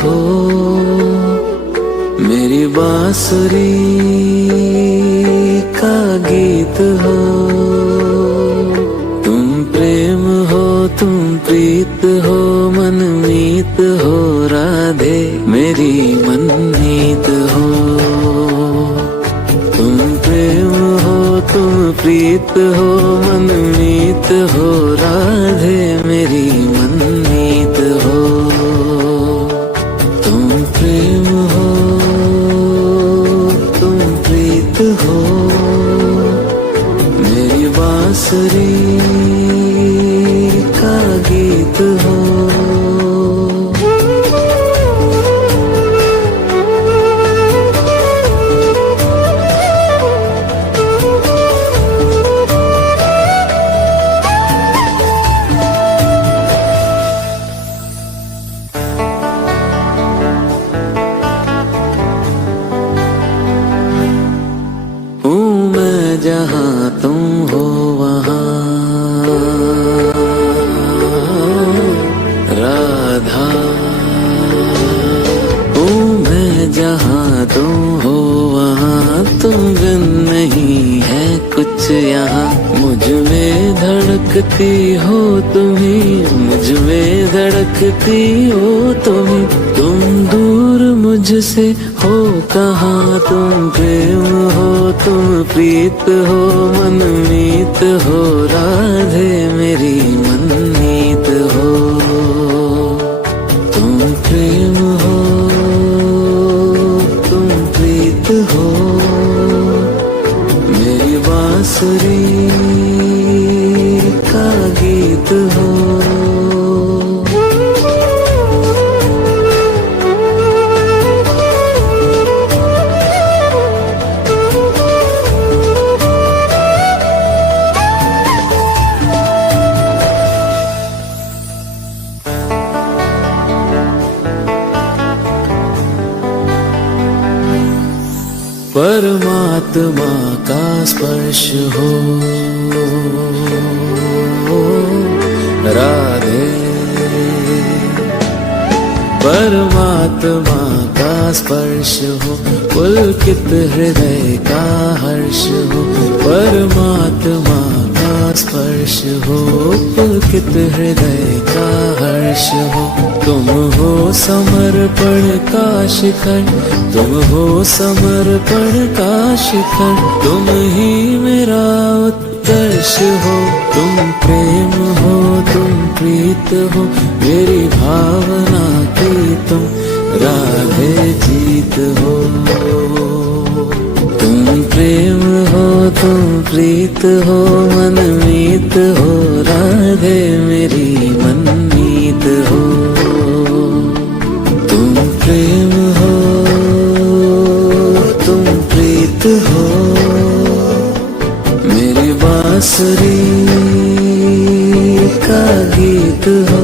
हो, मेरी बांसुरी का गीत हो। तुम प्रेम हो, तुम प्रीत हो, मनमीत हो राधे मेरी मनमीत हो। तुम प्रेम हो, तुम प्रीत हो, मनमीत हो राधे मेरी मनमीत हो। तुम प्रेम हो, तुम प्रीत हो, मेरी बांसुरी का गीत हो। जहाँ तुम हो वहाँ राधा हूँ मैं, जहाँ तुम हो वहाँ तुम बिन नहीं है कुछ यहाँ। मुझ में धड़कती हो तुम्ही, मुझ में धड़कती हो तुम्ही। तुम दूर मुझसे हो कहाँ, तुम प्रेम हो, तुम प्रीत हो, मनमीत हो राधे मेरी मनमीत हो। तुम प्रेम हो, तुम प्रीत हो, मेरी बांसुरी का गीत हो। परमात्मा का स्पर्श हो राधे, परमात्मा का स्पर्श हो, पुलकित हृदय का हर्ष हो। परमात्मा का स्पर्श हो, पुलकित हृदय का हर्ष हो। तुम हो समर्पण का शिखर, तुम हो समर्पण का शिखर, तुम ही मेरा उत्कर्ष हो। तुम प्रेम हो, तुम प्रीत हो, मेरी भावना की तुम राधे जीत हो। तुम प्रेम हो, तुम प्रीत हो, मनमीत हो राधे मेरी मनमीत हो। तुम प्रेम हो, तुम प्रीत हो, मेरी बांसुरी का गीत हो।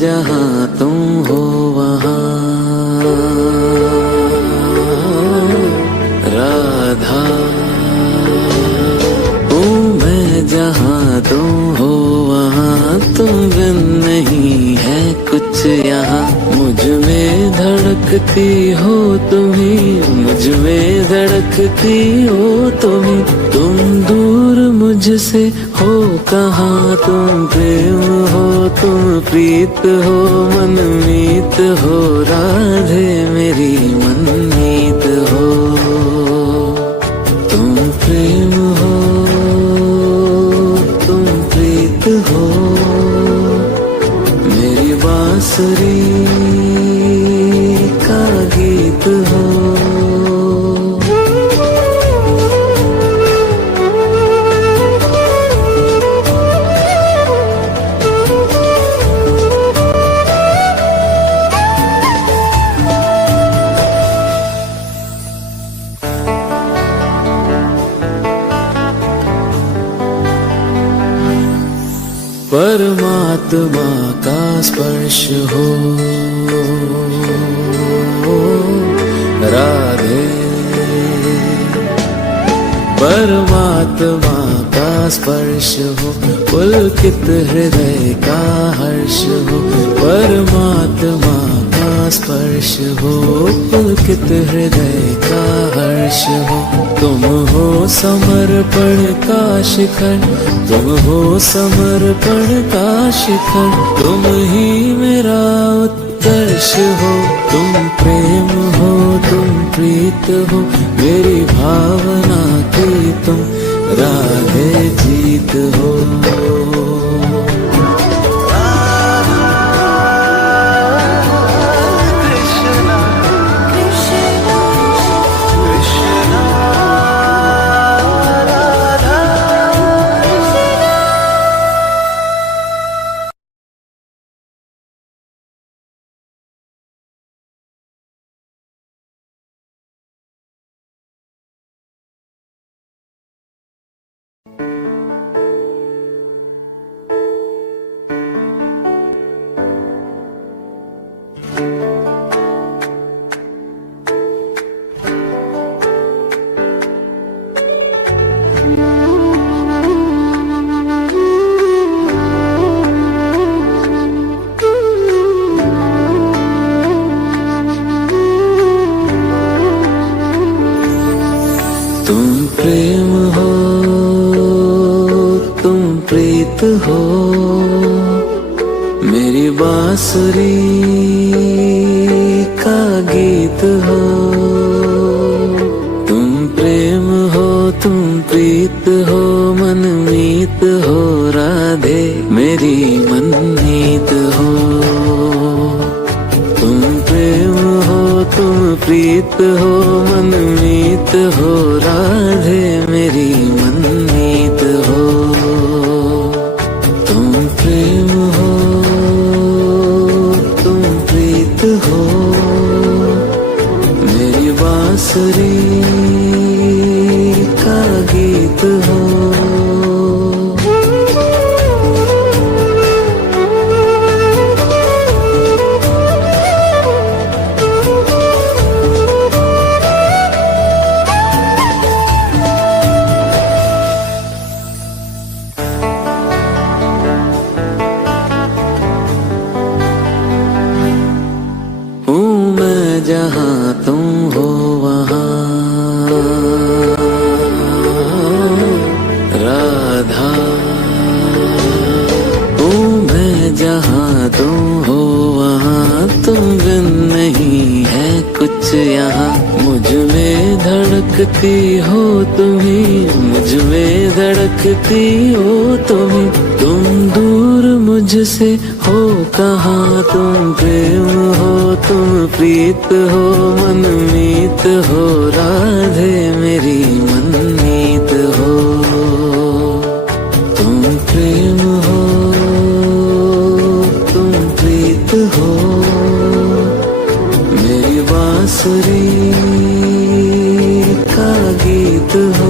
जहाँ तुम हो वहाँ राधा हूँ मैं, जहाँ तुम हो वहाँ तुम बिन नहीं है कुछ यहाँ। मुझ में धड़कती हो तुम्ही, मुझ में धड़कती हो तुम्ही। तुम दूर मुझसे हो कहाँ, तुम प्रेम हो, तुम प्रीत हो, मनमीत हो राधे मेरी मनमीत हो। तुम प्रेम हो, तुम प्रीत हो, मेरी बांसुरी का गीत हो। परमात्मा का स्पर्श हो राधे। परमात्मा का स्पर्श हो, पुलकित हृदय का हर्ष हो। परमात्मा का स्पर्श हो, पुलकित हृदय का हर्ष हो। तुम हो समर्पण का शिखर, तुम हो समर्पण का शिखर। तुम ही मेरा उत्कर्ष हो। तुम प्रेम हो, तुम प्रीत हो, मेरी भावना की तुम राधे जीत हो। तुम प्रेम हो, तुम प्रीत हो, मेरी बांसुरी का गीत हो। तुम प्रेम हो, तुम प्रीत हो, मनमीत हो राधे, मेरी मनमीत हो। तुम प्रेम हो, तुम प्रीत हो, मनमीत हो राधे, मेरी मनमीत हो। तुम प्रेम हो, तुम प्रीत हो, मेरी बांसुरी का गीत हो। जहाँ तुम हो वहाँ राधा, हूँ मैं जहाँ तुम हो वहाँ, तुम बिन नहीं है कुछ यहाँ। मुझ में धड़कती हो तुम्ही, मुझ में धड़कती हो तुम्ही। तुम दूर मुझसे हो कहाँ, तुम प्रेम हो, तुम प्रीत हो, मनमीत हो राधे, मेरी मनमीत हो। तुम प्रेम हो, तुम प्रीत हो, मेरी बांसुरी का गीत हो।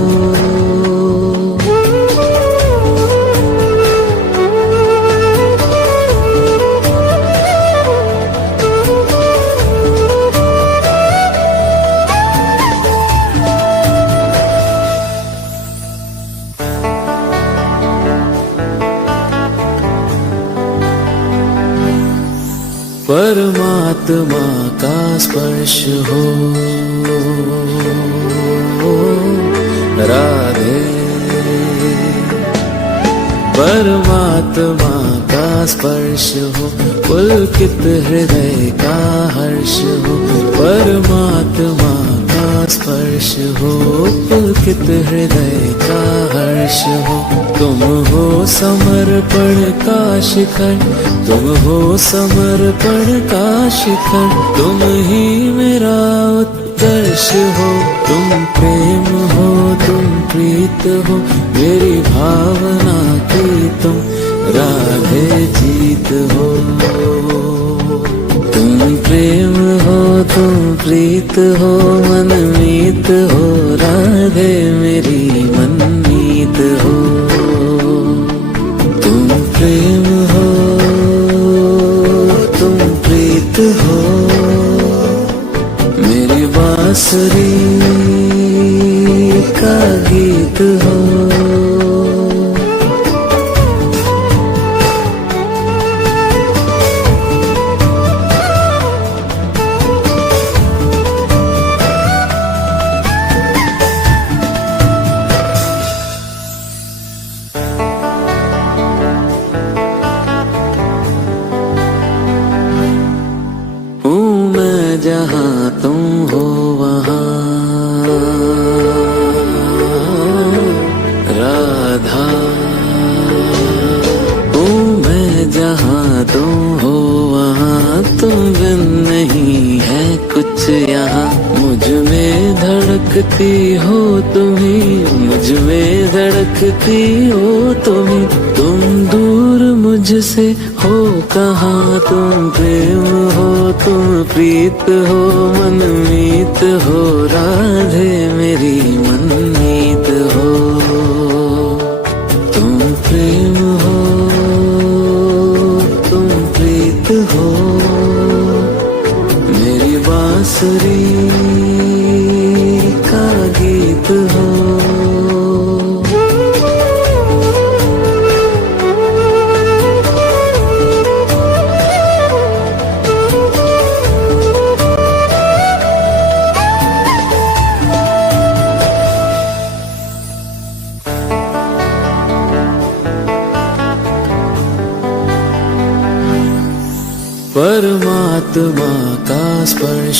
परमात्मा का स्पर्श हो राधे। परमात्मा का स्पर्श हो, पुलकित हृदय का हर्ष हो। परमात्मा का स्पर्श हो, पुलकित हृदय का हर्ष हो। तुम हो समर्पण का शिखर, तुम हो समर्पण का शिखर। तुम ही मेरा उत्कर्ष हो। तुम प्रेम हो, तुम प्रीत हो, मेरी भावना की तुम राधे जीत हो। तुम प्रेम हो, तुम प्रीत हो, मनमीत हो राधे, मेरी मनमीत हो। तुम प्रेम का गीत हो। हूँ मैं जहाँ तुम हो वहाँ, राधा। हूँ मैं जहाँ तुम हो वहाँ, तुम बिन नहीं है कुछ यहाँ। मुझ में धड़कती हो तुम्ही, मुझ में धड़कती हो तुम्ही। तुम दूर मुझसे हो कहाँ, तुम प्रेम हो तुम प्रीत हो, मनमीत हो राधे मेरी मनमीत हो। तुम प्रेम हो तुम प्रीत हो, मेरी बांसुरी का गीत हो। परमात्मा का स्पर्श